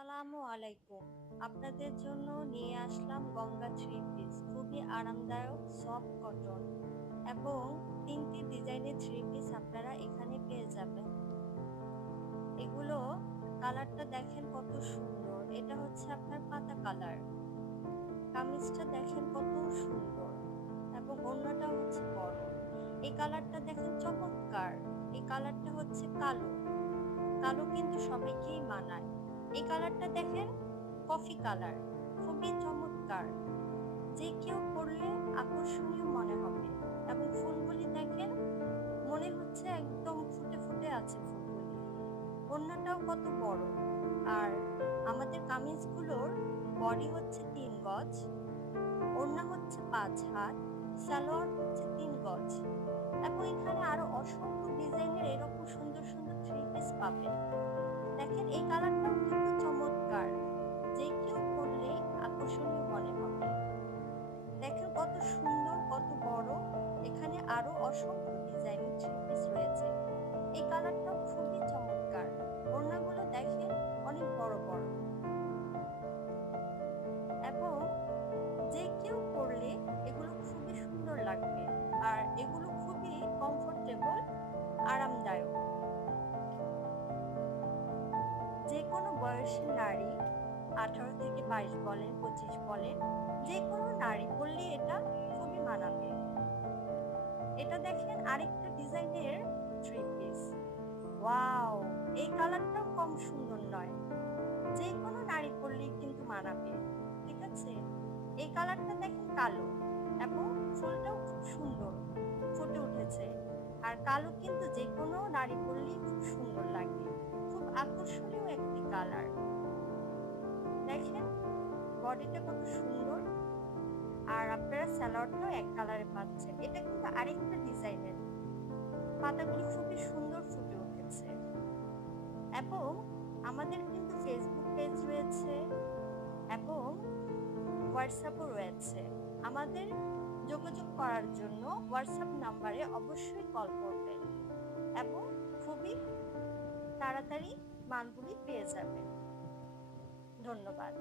আসসালামু আলাইকুম। আপনাদের জন্য নিয়ে আসলাম গঙ্গা থ্রি পিস। খুবই আরামদায়ক সফট কটন এবং ৩টি ডিজাইনের থ্রি পিস আপনারা এখানে পেয়ে যাবেন। এগুলো কালারটা দেখেন কত সুন্দর। এটা হচ্ছে আপনার পাতা কালার। কামিজটা দেখেন কত সুন্দর এবং ওড়নাটা হচ্ছে বড়। এই কালারটা দেখেন চমৎকার। এই কালারটা হচ্ছে কালো। কালো কিন্তু সবাইকেই মানায়। এই কালারটা দেখেন কফি কালার, খুবই চমৎকার। যে কেউ পরলে আকর্ষণীয় মনে হবে এবং ফুলগুলি দেখেন মনে হচ্ছে একদম ফুটে ফুটে আছে ফুলগুলি। ওড়নাটাও কত বড়। আর আমাদের কামিজগুলোর বডি হচ্ছে ৩ গজ, ওড়না হচ্ছে ৫ হাত, সালোয়ার হচ্ছে ৩ গজ এবং এখানে আরো অসংখ্য ডিজাইনের এরকম সুন্দর সুন্দর থ্রি পিস পাবেন। দেখেন এই কালারটাও কিন্তু চমৎকার। যে কেউ পরলেই আকর্ষণীয় মনে হবে। দেখেন কত সুন্দর, কত বড়। এখানে আরো অসংখ্য ডিজাইনের থ্রি পিস রয়েছে। এই কালারটাও খুবই চমৎকার। ওড়নাগুলো দেখেন অনেক বড় বড় এবং যে কেউ পরলে এগুলো খুবই সুন্দর লাগবে। আর এগুলো খুবই কমফোর্টেবল, আরামদায়ক। যে কোনো বয়সী নারী 18 থেকে 22 বলেন, 25 বলেন, যে কোনো নারী পরলে এটা খুবই মানাবে। এটা দেখেন আরেকটা ডিজাইনের থ্রি পিস। ওয়াও, এই কালারটাও কম সুন্দর নয়। যে কোনো নারী পরলেই কিন্তু মানাবে। ঠিক আছে, এই কালারটা দেখেন কালো এবং ফুলটাও খুব সুন্দর ফুটে উঠেছে। আর কালো কিন্তু যে কোনো নারী পরলেই খুব সুন্দর লাগে। খুব আকর্ষণীয় একটি কালার। দেখেন বডিটা কত সুন্দর। আর আপনারা সালোয়ারটাও এক কালারে পাচ্ছেন। এটা কিন্তু আরেকটা ডিজাইনের। পাতাগুলি খুবই সুন্দর ফুটে উঠেছে এবং আমাদের কিন্তু ফেসবুক পেজ রয়েছে এবং হোয়াটসঅ্যাপও রয়েছে। আমাদের যোগাযোগ করার জন্য হোয়াটসঅ্যাপ নাম্বারে অবশ্যই কল করবেন এবং খুবই তাড়াতাড়ি মালগুলি পেয়ে যাবেন। ধন্যবাদ।